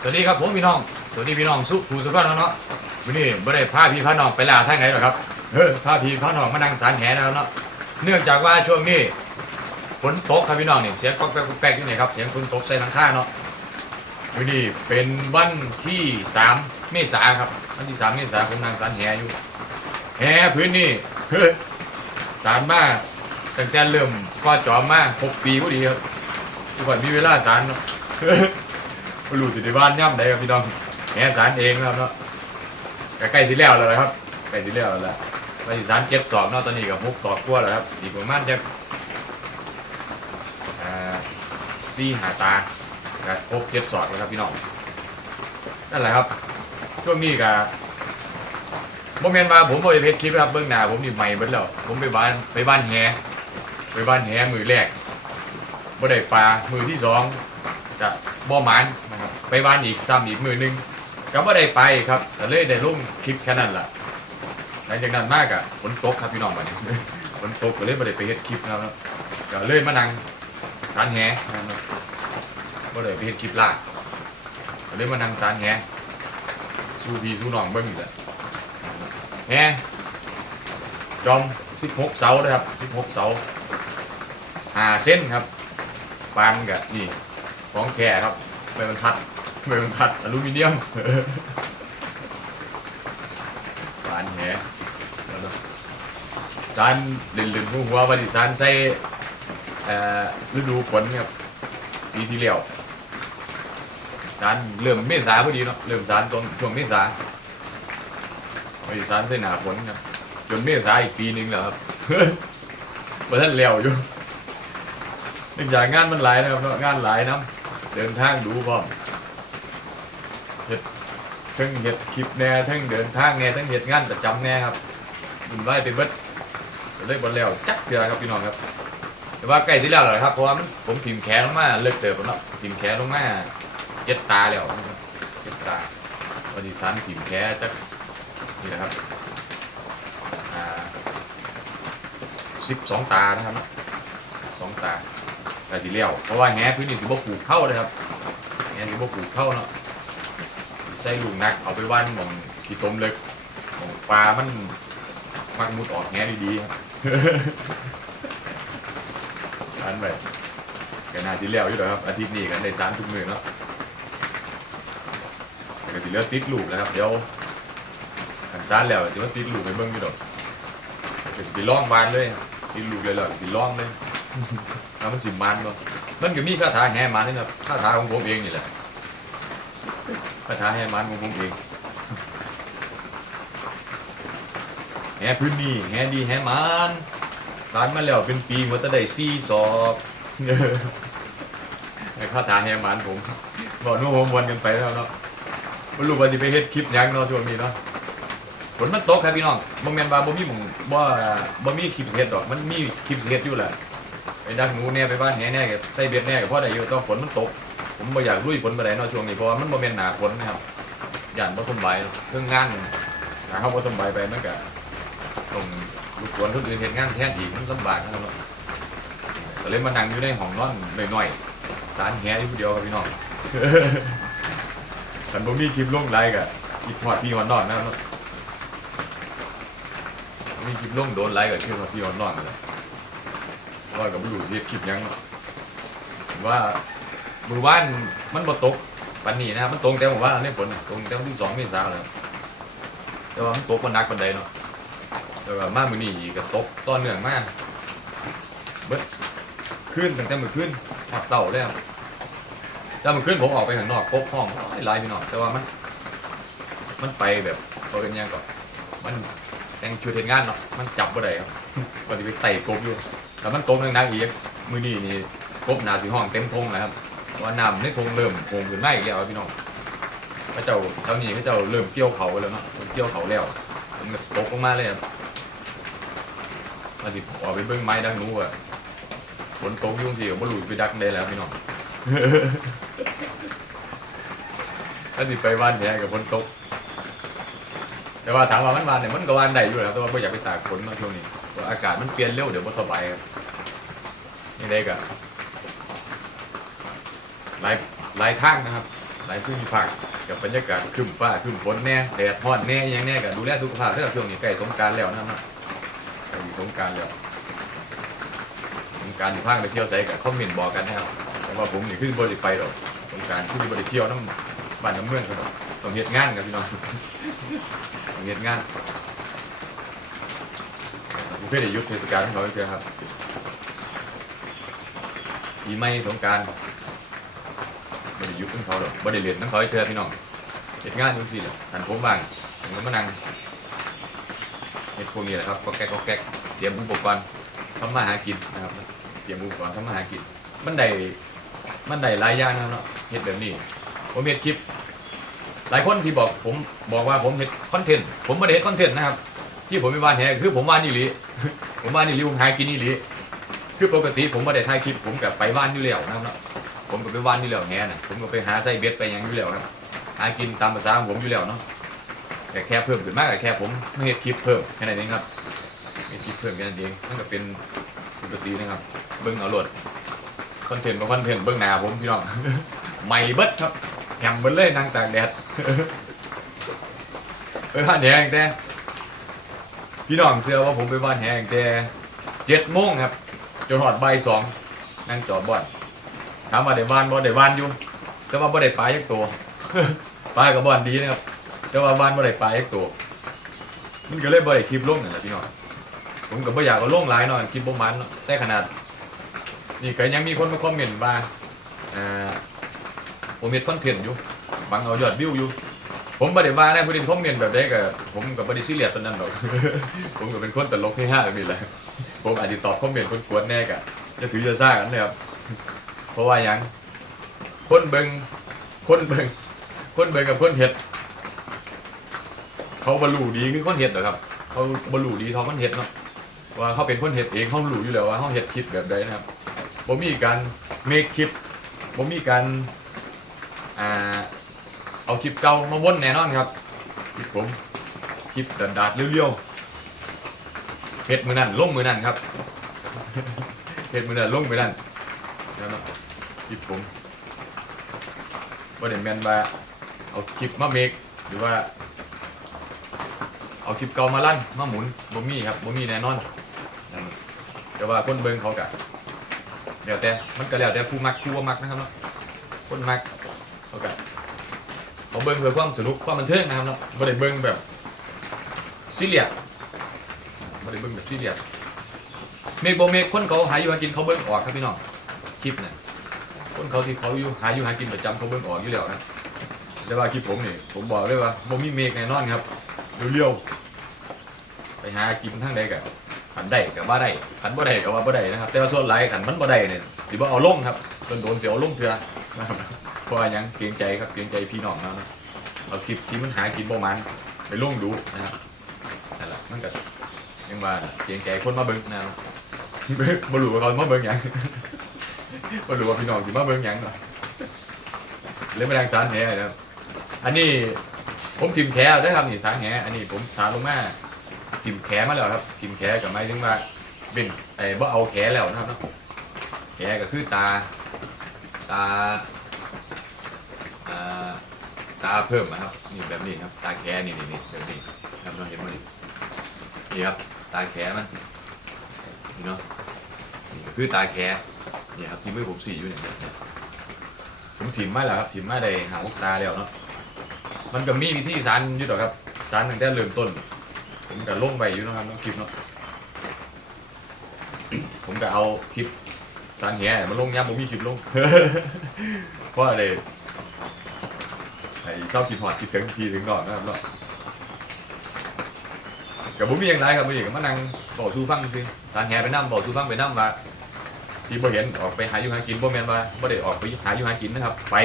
สวัสดีครับผมพี่น้อง สวัสดีพี่น้องสุภูสุขกันเนาะวันนี้ไม่ได้พาพี่พาน้องไปลาท่างไหนหรอกครับเออพาพี่พาน้องมานั่งสารแหแล้วเนาะ เนื่องจากว่าช่วงนี้ฝนตกครับพี่น้องนี่เสียงป๊อกแป๊กป๊อกแป๊กอยู่นี่ครับเสียงฝนตกใส่หลังคาเนาะวันนี้เป็นวันที่สามเมษาครับวันที่สามเมษาผมนั่งสารแหอยู่แหพื้นนี่เฮ้ยสารมาตั้งแต่เริ่มก็จอมมาหกปีพอดีครับทุกคนมีเวลาสารเนาะ ไม่รู้สิในบ้านย่ำใดครับพี่น้องแหนสารเองนะครับเนาะก็ใกล้ที่แล้วแล้วนะครับใกล้ที่แล้วแล้วไปสารเจ็ดสอบเนาะตอนนี้กับมุกสอบกลัวแล้วครับอีกประมาณจะอ่าสี่หาตาก็ครบเจ็ดสอบแล้วครับพี่น้องนั่นแหละครับช่วงนี้ก็โมเมนต์มาผมบ่ไปเพชรคลิปครับเบื้องหน้าผมนี่ใหม่เบิดแล้วผมไปบ้านไปบ้านแหไปบ้านแหมือแรกบ่ได้ปลามือที่สองจะบ่หมาน ไปบ้านอีกซ้ำอีกมือหนึงก็บ่ได้ไปครับแต่เลยได้ลงคลิปแค่นั้นแหละหลังจากนั้นมากอะฝนตกครับพี่น้องบัดนี้ฝนตกก็เลยบ่ได้ไปเฮ็ดคลิปแล้วก็เลยมานั่งทานแหนะครับบ่ได้ไปเฮ็ดคลิปลากก็เลยมานั่งทานแหสู้พี่สู้น้องเบิ่งอยู่แหละแหจอม16เสาเลยครับ16เสา5เส้นครับปานกับนี่ของแค่ครับไม่บรรทัด ไม่บรรทัดอลูมิเนียมจานแหแล้วเนอะจานเด่นๆหัวหัววันที่จานใส่ฤดูฝนครับปีที่แล้วจานเริ่มเมษาพอดีเนาะเริ่มสารตรงช่วงเมษาวันที่จานใส่หนาฝนครับจนเมษาอีกปีนึงแล้วครับมาท่านเลี้ยวอยู่เนื่องจากงานมันหลายนะครับเนาะงานหลายน้ำเดินทางดูพร้อม เห็ดทั้งเห็ดคลิปแหน่ทั้งเดินทางแหน่ทั้งเห็ดงานประจำแหน่ครับบุญไหวไปเบิดเลยบอแล้วจักเดือครับพี่น้องครับ แต่ว่าใกล้ที่แล้วแล้วครับเพราะว่าผมพิมพ์แขนลงมาเลิกเติบแล้วเนาะพิมพ์แขนลงมาเจ็ดตาแล้วเจ็ดตาวันนี้ทันพิมพ์แขนจักนี่นะครับอ่าสิบสองตานะครับสองตาแต่ทีเลี้ยวเพราะว่าแง่พื้นนี่ถือว่าปลูกเข้าเลยครับแง่ถือว่าปลูกเข้าเนาะ ใส่ลูกนัก เอาไปว่านหมองขี้ตมเลยหมองปลามันมักมุดออกแง่ดีๆครับอันไปกันนาทีเลี้ยวอยู่แล้วครับ อาทิตย์นี้กันได้สามทุกมือเนาะแต่ก็ทีเลี้ยวติดลูกแล้วครับ เดี๋ยวกันซานแล้วจะว่าติดลูกไปเบิ้งอยู่ดอกเดี๋ยวสิไปล่องบานเลยติดลูกเลยเหรอไปล่องเลยแล้วมันสิมันบ่มันก็มีคาถาแห่มันนี่นะคาถาของผมเองนี่แหละ คาถาแห่มันของผมเองแห่พื้นนี่แห่ดีแห่มันตานมาแล้วเป็นปีว่าจะได้ซี่สอบคาถาแห่มันผมบอกนู่นผมวนกันไปแล้วเนาะไม่รู้ว่าจะไปเฮ็ดคลิปหยังเนาะช่วงนี้เนาะฝนมันตกครับพี่น้องบ่แม่นว่าบ่มีหม่องบ่บ่มีคลิปเฮ็ดดอก มันมีคลิปเฮ็ดอยู่แหละไปดักหนูเนี่ยไปบ้านแหน่ๆกับใส่เบ็ดแน่กับพ่อได้อยู่ต้องฝนมันตก ผมบ่อยากลุยฝนไปไหนเนาะช่วงนี้เพราะว่ามันบ่แม่นหนาฝนนะครับย่านบ่สำบายเรื่องงานหาเฮาบ่สำบายไปมันก็ต้องรบกวนคนอื่นเฮ็ดงานแทนอีกมันลำบากนะครับเนาะก็เลยมานั่งอยู่ในห้องนอนหน่อยๆสารแหอยู่ผู้เดียวครับพี่น้องคันบ่มีคลิปลงไลน์ก็คิดฮอดพี่ฮอดน้องนะครับมีคลิปลงโดนไลน์ก็คิดฮอดพี่ฮอดน้อนั่นแหละว่ากับไม่รู้เรียกคลิปยังว่า มือว่านมันบ่ตกปันนี้นะครับ มันตรงแต่ผมว่าในฝนน่ะตรงแต่วันที่สองเมษายนแล้วแต่ว่ามันตกมันหนักปันใดเนาะแต่ว่ามามือนี้อีกก็ตกต่อเหนื่องมากเบิดขึ้นตั้งแต่มือขึ้นหอดเต่าเลยครับแต่มือขึ้นผมออกไปข้างนอกพบห้องไลายพี่น้องแต่ว่ามัน มันไปแบบตัวเป็นยังก่อนมันแต่งชุดเห็นงานเนาะมันจับบ่ได้ครับวันนี้ไปไต่กบอยู่แต่มันตกนักๆอีกมือนี้นี่กบหนาสีห้องเต็มทงแล้วครับ ว่าน้ำในทงเริ่มโผล่ขึ้นมาอีกแล้วพี่น้องพระเจ้าเท่านี้พระเจ้าเริ่มเกี่ยวเขาไปแล้วเนาะเกี่ยวเขาแล้วมันก็ตกลงมาเลยมาสิออกไปเบิ้งไม้ดังหนู้อะฝนตกยุ่จังสิบ่หลุดไปดักได้แล้วพี่น้องถ้าสิไปบ้านแท้กับฝนตก แต่ว่าถามว่ามันวานเนี่ยมันก็วานได้อยู่แล้วแต่ว่าไม่อยากไปตากฝนเนาช่วงนี้อากาศมันเปลี่ยนเร็วเดี๋ยวมันสบายครับนี่ได้กับ หลายหลายทางนะครับ หลายพื้นที่ภาคกับบรรยากาศครึ้มฟ้าครึ้มฝนแน่แดดร้อนแน่อยังแน่ก็ดูแลสุขภาพเรื่องช่วงนี้ใกล้สงกรารแล้วนะครับใกล้สงกรารแล้วสงกรารที่ภาคไปเที่ยวใส่กับคอมเมนต์บอกกันนะครับแต่ว่าผมนี่ขึ้นบริไปหรอกสงกรารขึ้นบริเที่ยวน้ำบ้านน้ำเมืองครับต้องเหตุงานครับพี่น้องต้องเหตุงานผมเคยได้ยุดเทศกาลของเขาเชียวครับปีใหม่สงกราร บริยุทธ์ของเขาหรอกบริเรียนของเขาให้เธอพี่น้องเหตุงานอยุ่งสิแหละทันผมบ้างผมก็มานั่งเฮ็ดพวกนี้แหละครับก็แก๊กก็แก๊กเตรียมอุปกรณ์ทำมาหากินนะครับเตรียมอุปกรณ์ทำมาหากิน มันได้มันได้หลายอย่างนะเนาะเฮ็ดแบบนี้ ผมเฮ็ดคลิป หลายคนที่บอกผมบอกว่าผมเฮ็ดคอนเทนต์ผมไม่ได้เฮ็ดคอนเทนต์นะครับ ที่ผมไปวานแหคือผมวานอีหลีผมวานอีหลีผมหากินอีหลีคือปกติผมไม่ได้ถ่ายคลิปผมกับไปวานอยู่แล้วนะครับเนาะ ผมก็ไปวานอยู่แล้วแหน่ะผมก็ไปหาไส้เบ็ดไปหยังอยู่แล้วนะหากินตามภาษาของผมอยู่แล้วเนาะแต่แค่เพิ่มขึ้นมากแต่แค่ผมไม่เฮ็ดคลิปเพิ่มแค่นั้นเองครับเฮ็ดคลิปเพิ่มแค่นั้นเองนั่นก็เป็นปกตินะครับ เบิ้งเอาโหลดคอนเทนต์บาคอนเทนต์เบิ้งหน้าผมพี่น้องใหม่เบิดครับแหมเบิดเลยนั่งตากแดดไปบ้านแหงแต่พี่น้องเชื่อว่าผมไปบ้านแหงแต่เจ็ดโมงครับจนหอดใบสองนั่งจอดบ่อน ถามว่าได้บ้านบ่ได้บ้านอยู่แต่ว่าบ่ได้ปลายักตัวปลากับบ่อนดีนะครับ แต่ว่าบ้านบ่ได้ปลายักตัวมันก็เลยบ่ได้คลิปลงนั่แหละพี่น้องผมก็บ่อยากเอาลงหลายหน่อยคลิปบ่มันเนาะแต่ขนาด นี่ก็ยังมีคนมาคอมเมนต์ว่าอ่าผมเฮ็ดคอนเทนต์อยู่บางเอายอดวิวอยู่ผมบ่ได้มานะผู้ดินคอมเมนต์แบบได้กับผมกับบ่ได้ซีเรียสปานนั้นหรอกผมก็เป็นคนตลกให้ห้าแบบนี้แหละผมอาจจะตอบคอมเมนต์คนกวนๆแน่กะจะถือจะซ่ากันเลยครับ ราะว่าหยังคนเบิงคนเบิงคนเบิงกับคนเฮ็ด เขาบรรลุดีคือคนเฮ็ดเหรอครับ เขาบรรลุดีเท่าคนเฮ็ดเนาะว่าเขาเป็นคนเฮ็ดเองเขารู้อยู่แล้วว่าเขาเฮ็ดคลิปแบบใดนะครับผมมีการเมคคลิปผมมีการอ่าเอาคลิปเก่ามาวนแน่นอนครับคลิปผมคลิปดันดาดๆเรียวๆเฮ็ดมือนั่นลงมือนั่นครับเฮ็ดมือนั่นลงมือนั่นแล้วเนาะ คลิปผมบ่ได้แม่นว่าเอาคลิปมาเมคหรือว่า เอาคลิปเก่ามาลั่นมาหมุนบ่มีครับบ่มีแน่นอน แต่ว่าคนเบิ่งเขากะแล้วแต่มันก็แล้วแต่ผู้มักผู้บ่ามักนะครับเนาะคนมักเขากะเขาเบิงเพื่อความสนุกความบันเทิงนะครับเนาะไม่ได้เบิงแบบซีเรียสไม่ได้เบิงแบบซีเรียสเมกโบเมกคนเขาหาอยู่หากินเขาเบิงออกครับพี่น้องคลิปเนี่ย คนเขาที่เขาอยู่หาอยู่หากินประจำเขาเบิ้งออกอยู่แล้วนะแต่ว่าคลิปผมนี่ผมบอกเลยว่าโมมีเมกแน่นอนครับเรียวๆไปหากินทั้งใดกับขันได้กับว่าได้ขันบ่ได้กับว่าบ่ได้นะครับ แต่ว่าส่วนหลายขันมันบ่ได้เนี่ยถือว่าเอาลงครับโดนโดนเสียเอาลงเถื่อนะครับเพราะยังเกรงใจครับเกรงใจพี่น้องเรานะเอาคลิปที่มันหากินประมาณไปลงดูนะครับนั่นแหละมันก็ยังว่าเกรงใจคนมาเบิ่งนะครับบ่รู้ว่าเขามาเบิ่งหยัง บ่รู้ว่าพี่น้องสิมาเบิ่งหยังเนาะเลยมาดังสารแหนะครับอันนี้ผมทิมแขได้อครับนี่สารแหอันนี้ผมสารลงมาทิมแขมาแล้วครับทิมแขกับไม้ถึงว่าเป็นไอ้บ่เอาแขแล้วนะครับเนาะแขก็คือตา ตาอ่าตาเพิ่มนะครับนี่แบบนี้ครับ ตาแขนี่นี่นี่แบบนี้ครับเราเห็นไหมนี่นี่ครับ ตาแขมันนี่เนาะนี่ก็คือตาแข นี่ยครับที่มือผมสี่อยู่เนี่ยผมถิ่มมาแล้วครับถิ่มมาได้หางลูกตาแล้วเนาะมันก็มีวิธีสารอยู่หรอกครับสารตั้งแต่เริ่มต้น ผมก็ลงไปอยู่นะครับน้องคลิปเนาะผมก็เอาคลิปสารแหมาลงย้ำผมมีคลิปลงเพราะอะไรไอ้เศร้ากินหอดคิดถึงทีถึงก่อนนะครับเนาะกับบุ้มีอย่างไรครับบุ้มีก็มานั่งบอกสู้ฟังซิทางแหไปนั่งบอกสู้ฟังไปนั่งว่า ที่บ่เห็นออกไปหาอยู่หากินบ่แม่นว่าบ่ได้ออกไปหาอยู่หากินนะครับ ไป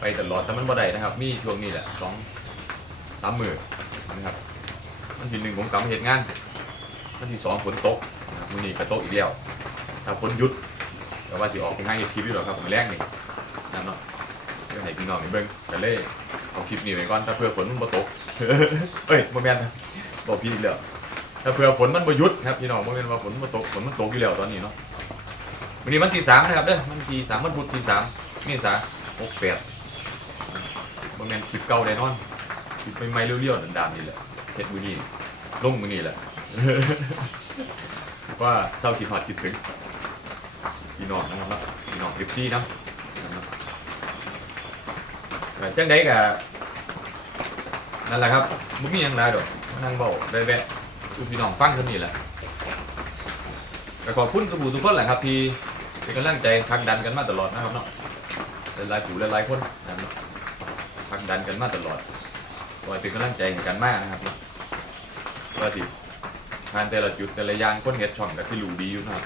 ไปตลอดแต่มันบ่ได้นะครับ มีช่วงนี้แหละสองสามมือนะครับวันที่หนึ่งผมกลับมาเหตุงานวันที่สองฝนตกนะครับมื้อนี้ก็ตกอีกแล้วถ้าฝนหยุดก็ว่าสิออกไปหาเห็ดคลิปอยู่หรอกครับมื้อแรกนี่นั่นเนาะเดี๋ยวให้พี่น้องนี่เบิ่งกันเลยเอาคลิปนี้ไว้ก่อนถ้าเพื่อฝนมันบ่ตกเอ้ยบ่แม่นนะบอกพี่อีกแล้วถ้าเพื่อฝนมันบ่หยุดครับพี่น้องบ่แม่นว่าฝนมันตกฝนมันตกอยู่แล้วตอนนี้เนาะ วันนี้วันที่สามนะครับเด้อวันที่สามวันพุธที่สามเมษาหกแปดบ่แมนคลิปเก่าแน่นอนคลิปใหม่ๆเรียวๆดำๆนี่แหละเฮ็ดมือนี้ลงมือนี้แหละ ว่าเศร้าคิดฮอดคิดถึงพี่น้องนะครับพี่น้อง FC นำนะแต่จังได๋ก็นั่นแหละครับบ่มียังหลายดอกมานั่งเว้าได้แวะสู่พี่น้องฟังเท่านี้แหละก็ขอบคุณทุกผู้ทุกคนแหละครับที่ เป็นกำลังใจผลักดันกันมาตลอดนะครับเนาะหลายๆผู้หลายๆคนนะครับผลักดันกันมาตลอดคอยเป็นกำลังใจให้กันมากนะครับว่าสิผ่านแต่ละจุดแต่ละอย่างคนเฮ็ดช่องก็ที่รู้ดีอยู่นะครับ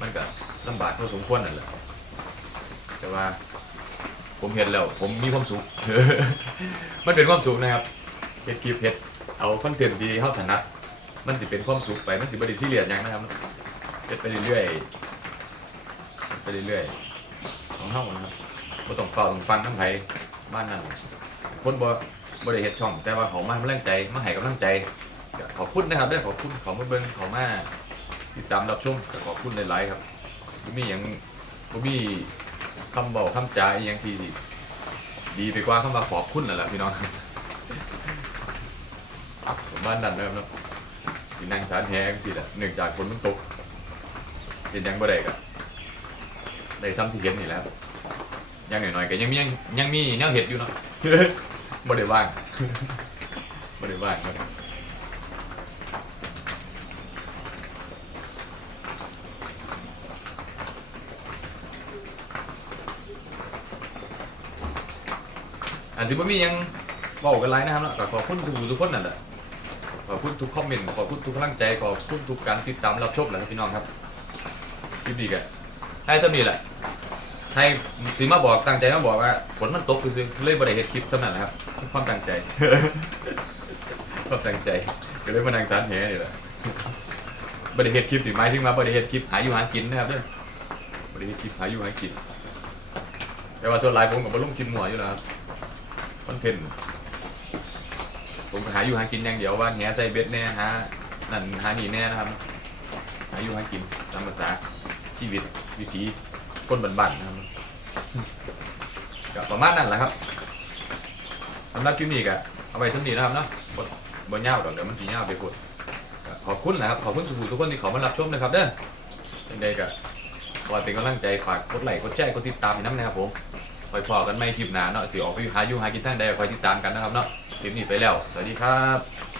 มันก็ลำบากพอสมควรนั่นแหละแต่ว่าผมเห็นแล้ว ผมมีความสุข มันเป็นความสุขนะครับเฮ็ดคลิปเฮ็ดเอาคอนเทนต์ที่เฮาถนัด มันสิเป็นความสุขไป มันสิบ่ได้ซีเรียสหยังนะครับเฮ็ดไปเรื่อย ไปเรื่อยๆของเฮานะครับบ่ต้องเฝ้าต้องฟังทั้งไผบ้านนั้นคนบ่บ่ได้เฮ็ดช่อง แต่ว่าเขามาให้กำลังใจมาให้กำลังใจก็ขอบคุณนะครับด้อขอบคุณเขามาเบิ่งเขามาติดตามรับชมก็ขอบคุณหลายๆครับบ่มีหยังบ่มีคำเว้าคำจาอีหยังที่ดีไปกว่าคำว่าขอบคุณนั่นแหละพี่น้องบ้านนั้นนะครับเนาะสินั่งสารแฮงซี่แหละเนื่งจากฝนมันตกเฮ็ดหยังบ่ได้ก็ ได้ซ้ำที่เห็นนี่แหละครับอยังหน่อยๆก็ยังมียังยังมีแนวเห็ดอยู่เนาะ บ่ได้ว่าง บ่ได้ว่างครับอันที่บ่มีหยังเว้ากันหลายนะครับเนาะก็ขอบคุณทุกผู้ทุกคนนั่นแหละขอบคุณทุกคอมเมนต์ขอบคุณทุกกำลังใจขอบคุณทุกการติดตามรับชมแหละครับพี่น้องครับคลิปนี้ก็ให้เท่านี้แหละ ให้สีมาบอกตั้งใจมาบอกว่าฝนมันตกคือๆเลยบ่ได้เฮ็ดคลิปเท่านั้นแหละครับความตั้งใจ ความตั้งใจก็เลยมานั่งสารแหนี่แหละบ่ได้เฮ็ดคลิปนี่หมายถึงว่าบ่ได้เฮ็ดคลิปหาอยู่หากินนะครับเด้อบ่ได้เฮ็ดคลิปหาอยู่หากิน แต่ว่าส่วนหลายผมก็บ่ลงคลิปมั่วอยู่แล้วครับคอนเทนต์ผมหาอยู่หากินอย่างเดียวว่าแหใส่เบ็ดแน่หานั่นหานี่แน่นะครับหาอยู่หากินตามภาษาชีวิตวิถี คนบันๆนะครับก็ประมาณนั้นแหละครับสำหรับคลิปนี้ก็เอาไว้ท่านี้นะครับเนาะบนบนเงาดอกเดี๋ยวมันสีเงาไปพูดขอบคุณนะครับขอบคุณสุขุทุกคนที่เขามารับชมนะครับเด้อยังไงก็คอยเป็นกำลังใจฝากกดไลค์กดแชร์กดติดตามน้ำนะครับผมคอยพอกันไม่คลิปหนาเนาะสิออกไปหาอยู่หากินทางใดคอยติดตามกันนะครับเนาะคลิปนี้ไปแล้ว สวัสดีครับ